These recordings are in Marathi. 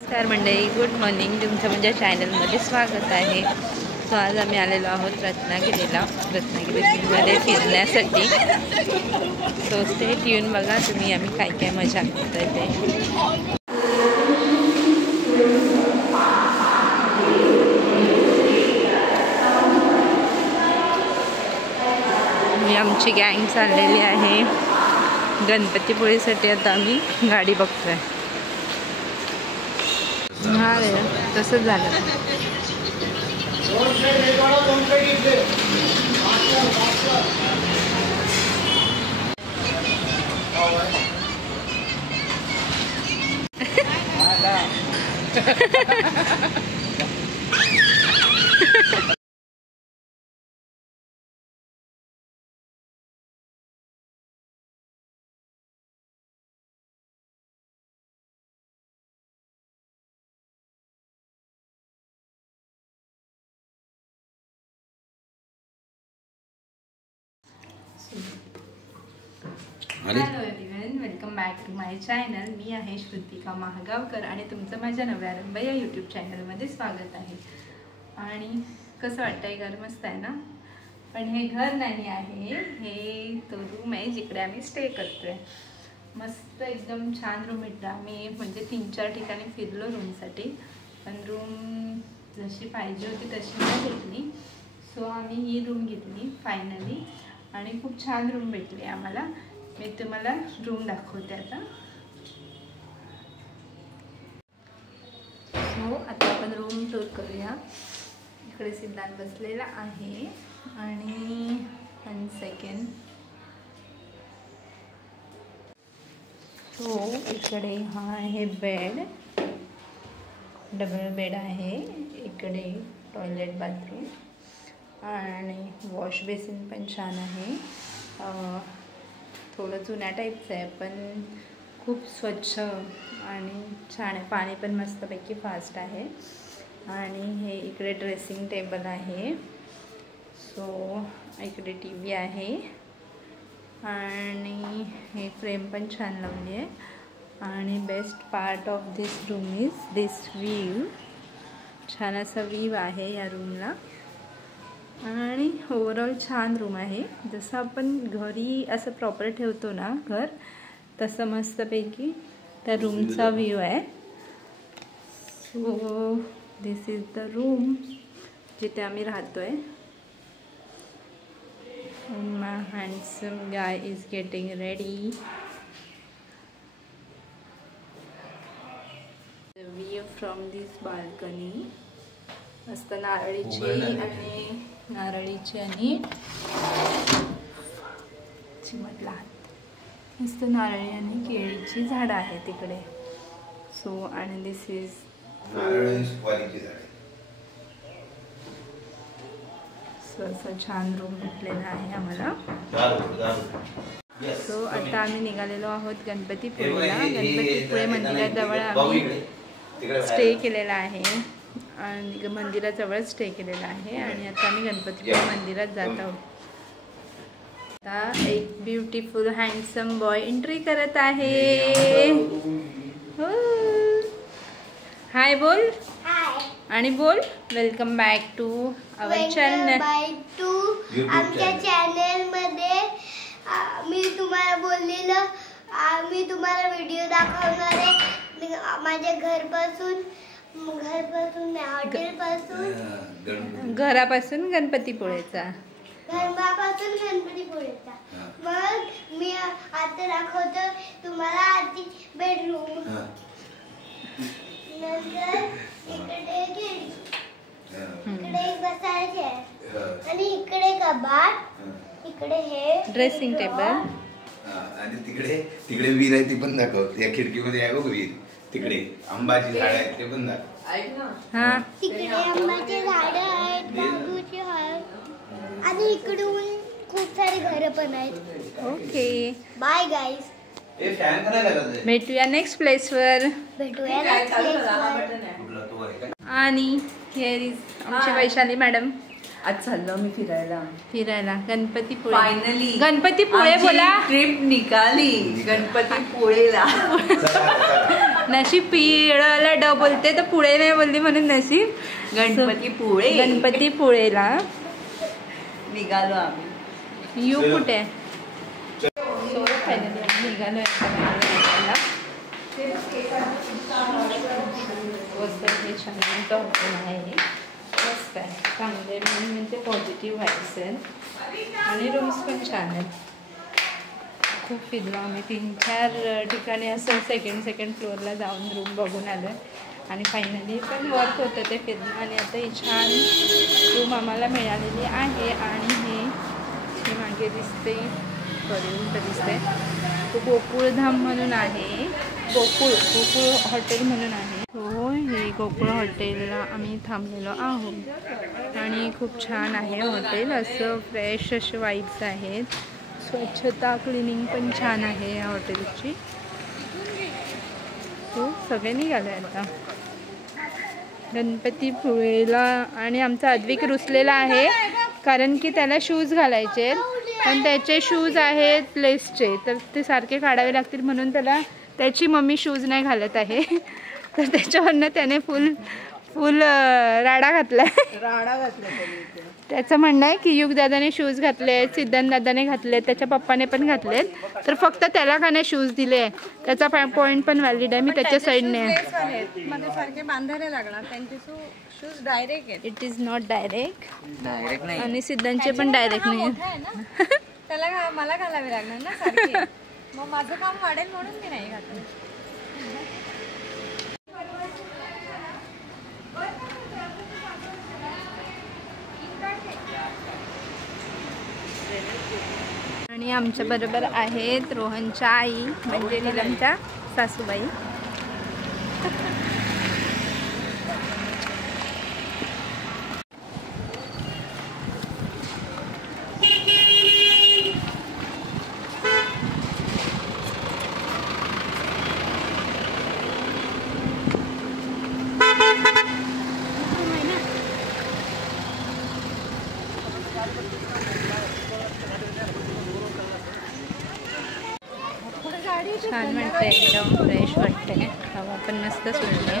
नमस्कार मंडळी, गुड मॉर्निंग. तुमचं माझ्या चॅनलमध्ये स्वागत आहे. सो आज आम्ही आलेलो आहोत रत्नागिरीमध्ये फिरण्यासाठी. सो स्टे ट्यून बघा तुम्ही, आम्ही काय काय मजा करतोय ते. आमची गँग चाललेली आहे गणपतीपुळेसाठी. आता आम्ही गाडी बघतोय. हा रे, तसंच झालं. Hello everyone, welcome back to my channel. मी आहे श्रुतिका महागावकर आणि तुमचं माझ्या नव्या रंभ या यूट्यूब चॅनलमध्ये स्वागत आहे. आणि कसं वाटतंय? घर मस्त आहे ना? पण हे घर नाही आहे, हे तो रूम आहे जिकडे आम्ही स्टे करतोय. मस्त एकदम छान रूम भेटला. आम्ही म्हणजे 3-4 ठिकाणी फिरलो रूमसाठी, पण रूम जशी पाहिजे होती तशी नाही भेटली. सो आम्ही ही रूम घेतली फायनली आणि खूप छान रूम भेटली आम्हाला. मी तुम्हाला रूम दाखवते आता. सो आता आपण रूम टूर करूया. इकडे सिद्धांत बसलेला आहे आणि 1 सेकंड. सो इकडे हा आहे बेड, डबल बेड आहे. इकडे टॉयलेट बाथरूम आणि वॉश बेसिन पण छान आहे. थोडं जुन्या टाईपचं आहे पण खूप स्वच्छ आणि छान आहे. पाणी पण मस्तपैकी फास्ट आहे. आणि हे इकडे ड्रेसिंग टेबल आहे. सो इकडे टी व्ही आहे आणि हे फ्रेम पण छान लावली आहे. आणि best part of this room is this view. छान असा व्ह्यू आहे या रूमला आणि ओव्हरऑल छान रूम आहे. जसं आपण घरी असं प्रॉपर ठेवतो ना घर, तसं मस्तपैकी त्या रूमचा व्ह्यू आहे. So this is the room जिथे आम्ही राहतोय. My handsome guy is getting ready. The view from this balcony. मस्त नारळीची आणि चिमटला मस्त नारळी आणि केळीची झाडं आहेत तिकडे. सो आणि दिस इज असं छान रूम भेटलेला आहे आम्हाला. सो आता आम्ही निघालेलो आहोत गणपतीपुळेला. गणपतीपुळे मंदिराजवळ आम्ही स्टे केलेला आहे आणि मंदिराजवळ स्टे केलेला आहे. आणि आता आम्ही गणपतीपुळे मंदिरात जात आहोत. आता एक ब्युटिफुल हँडसम बॉय एंट्री करत आहे. हो, हाय बोल. आणि बोल welcome back to our channel. आमच्या चॅनलमध्ये मी तुम्हाला बोललेलं, मी तुम्हाला व्हिडिओ दाखवणार आहे माझ्या घरापासून हॉटेलपासून, घरापासून गणपतीपुळेचा. मग मी आता दाखवतो तुम्हाला आधी बेडरूम. नंतर इकडे खिडकी, इकडे बसायचे आणि इकडे कबाट, इकडे हे ड्रेसिंग टेबल आणि तिकडे विहीर आहे ती पण दाखव. या खिडकीमध्ये आहे बघ विहीर. तिकडे आंबाची झाड आहेत ते पण दाखव. हा, तिकडे आंब्याचे झाड आहेत, बांबूचे आहेत आणि इकडून खूप सारे घर पण आहेत. Okay, bye guys. भेटूया नेक्स्ट प्लेसवर. आणि हिअर इज आमची वैशाली मॅडम. आज चाललो मी फिरायला गणपतीपुळे. फायनली गणपतीपुळे बोला. ट्रिप निघाली गणपतीपुळेला. नशीब पिळाला ड बोलते तर पुढे नाही बोलली म्हणून नशीब गणपतीपुळे. गणपतीपुळेला निघालो आम्ही. यू कुठे फायनली निघालो हे छान आहे मस्त आहे चांगले म्हणजे पॉझिटिव्ह व्हायचं आहे आणि रूम्स पण छान आहेत. खूप फिरलो आम्ही 3-4 ठिकाणी असं सेकंड फ्लोअरला जाऊन रूम बघून आलो आहे आणि फायनली पण वर्क होतं ते फिरणं आणि आता ही छान रूम आम्हाला मिळालेली आहे. आणि हे मागे दिसते पर्यंत दिसते तो गोकुळधाम म्हणून आहे. गोकुळ हॉटेल म्हणून आहे. हो हे गोकुळ हॉटेलला आम्ही थांबलेलो आहोत आणि खूप छान आहे हॉटेल. असं फ्रेश असे वाईब्स आहेत. स्वच्छता क्लिनिंग पण छान आहे या हॉटेलची. हो सगळे निघाले आता गणपतीपुळेला. आणि आमचा अद्विक रुसलेला आहे कारण की त्याला शूज घालायचे पण त्याचे शूज आहेत लेसचे तर ते सारखे काढावे लागतील म्हणून त्याला त्याची मम्मी शूज नाही घालत आहे. तर त्याच्यावरनं त्याने फुल राडा घातलाय. त्याचं म्हणणं आहे की युगदादाने शूज घातले, सिद्धांत दादाने घातले, त्याच्या पप्पाने पण घातलेत तर फक्त त्याला का नाही शूज दिले. त्याचा पॉईंट पण व्हॅलिड आहे. मी त्याच्या साईडने सारखे बांधायला लागणार त्यांचे शूज डायरेक्ट आहेत. इट इज नॉट डायरेक्ट आणि सिद्धांतचे पण डायरेक्ट नाही. त्याला मला घालावे लागणार ना सारखे. मग माझं काम वाढेल म्हणून मी नाही घातलं. आणि आमच्या बरोबर आहेत रोहनच्या आई म्हणजे नीलमच्या सासूबाई. छान वाटतंय एकदम फ्रेश वाटतंय. हवा पण मस्त सुटली.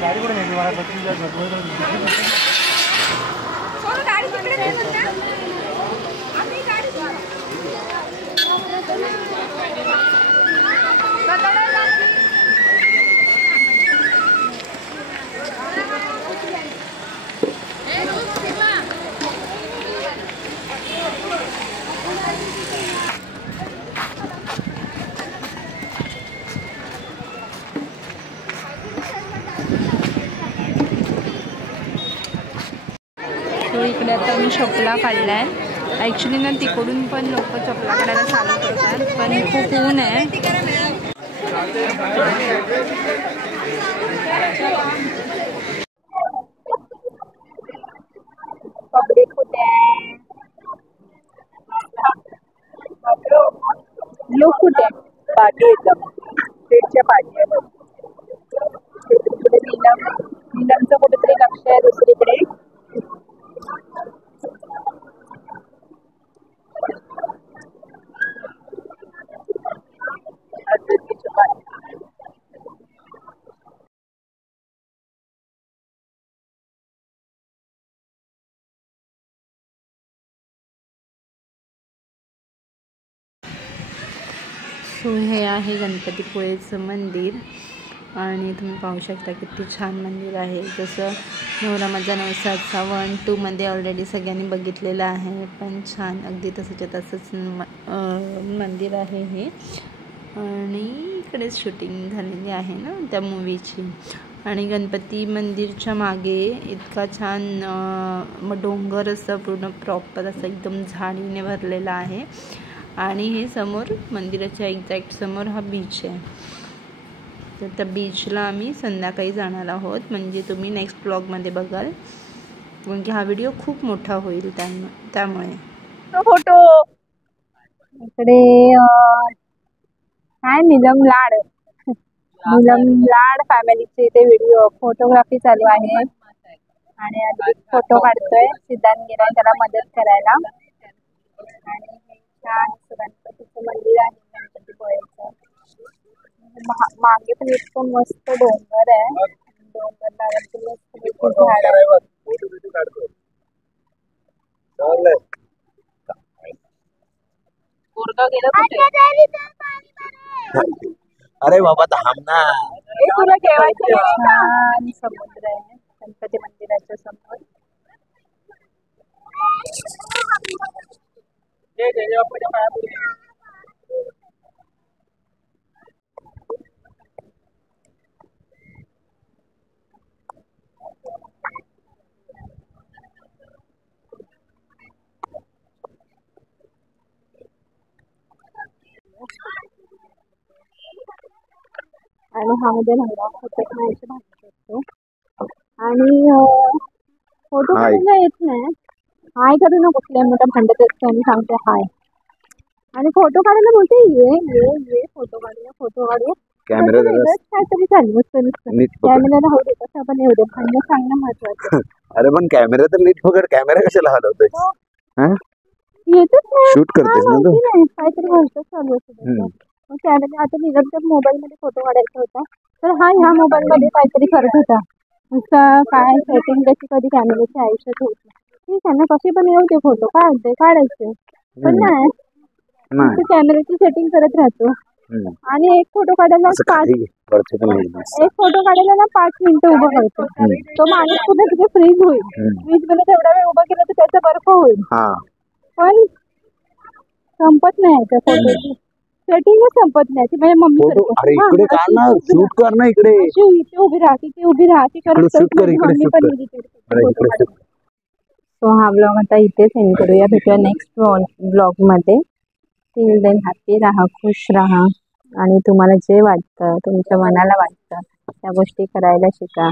गाड़ी को नहीं हमारा बच्ची जा गाड़ी तिकडे नाही म्हणता आम्ही गाडी इकडे आता मी चपला काढलाय. ॲक्च्युली ना तिकडून पण लोक चपला काढायला चालू करतात पण खूप ऊन आहे. पब्लिक कुठे आहे? लोक कुठे पाठी एकदम स्टेटच्या पाठी आहे. नीलमचं कुठेतरी लक्ष आहे दुसरीकडे. सो हे आहे गणपतीपुळेचं मंदिर आणि तुम्ही पाहू शकता किती छान मंदिर आहे. जसं नवरा माझा नवसाचा 1-2 मध्ये ऑलरेडी सगळ्यांनी बघितलेलं आहे पण छान अगदी तसंच्या तसंच मंदिर आहे हे. आणि इकडेच शूटिंग झालेली आहे ना त्या मूवीची. आणि गणपती मंदिरच्या मागे इतका छान डोंगर असं पूर्ण प्रॉपर असं एकदम झाडीने भरलेला आहे. आणि हे समोर मंदिराच्या एक्झॅक्ट समोर हा बीच आहे. तर त्या बीचला आम्ही संध्याकाळी जाणार आहोत म्हणजे तुम्ही नेक्स्ट ब्लॉगमध्ये बघाल. कारण की हा व्हिडिओ खूप मोठा होईल त्यामुळे. फोटो इकडे काय नीलम लाड फॅमिलीचे इथे व्हिडिओ फोटोग्राफी चालू आहे आणि अद्भुत फोटो काढतोय. सिद्धांत गेलाय त्याला मदत करायला. आणि छान गणपतीचं मंदिर आहे, गणपतीपुळेचं. मागे पण इतकं मस्त डोंगर आहे, डोंगरावरती मस्त झाड आहे. गुरगाव गेलं अरे बाबा थांब ना. तुला जेवायचं. छान समुद्र आहे गणपती मंदिराच्या समोर. आणि हा मध्ये नवरा फोटो खायची भाजी करतो आणि फोटो काढायला येत नाही. हाय करू ना कुठल्या मोठा भांडत असतो आणि सांगते हाय. आणि फोटो काढायला बोलते ये फोटो काढूया. कॅमेरा काहीतरी चालू असतं कॅमेरा राहू दे, कसं आपण एवढं भांडण सांगणं महत्वाचं. अरे पण कॅमेरा तर नीट पकड. कॅमेरा कशाला हलवतोय? येतच नाही, शूट करतेस ना तू? काहीतरी भलतं चालू असतं. मग कॅमेरा आता निरंतर मोबाईल मध्ये फोटो काढायचा होता, तर ह्या मोबाईल मध्ये काहीतरी करत होता. नुसतं काय सेटिंग कशी कधी कॅमेऱ्याच्या आयुष्यात होत नाही. त्यांना कसे पण येऊ ते फोटो काढायचे पण नाही, कॅमेऱ्याची सेटिंग करत राहतो. आणि एक फोटो काढायला 5 मिनिटं उभं करतो. तो माणूस कुठे तिथे फ्रीज होईल. फ्रीज मध्ये तेवढा वेळ उभा केला तर त्याचा बर्फ होईल. पण संपत नाही त्या फोटोची सेटिंगच संपत नाही. ती माझ्या मम्मी इथे उभी राहा, तिथे उभी राहा, ती करत मम्मी पण इरिटेट. सो हा ब्लॉग आता इथेच एंड करूया. भेटूया नेक्स्ट ब्लॉग मध्ये. टिल देन हॅपी राहा, खुश राहा आणि तुम्हाला जे वाटतं, तुमच्या मनाला वाटतं त्या गोष्टी करायला शिका.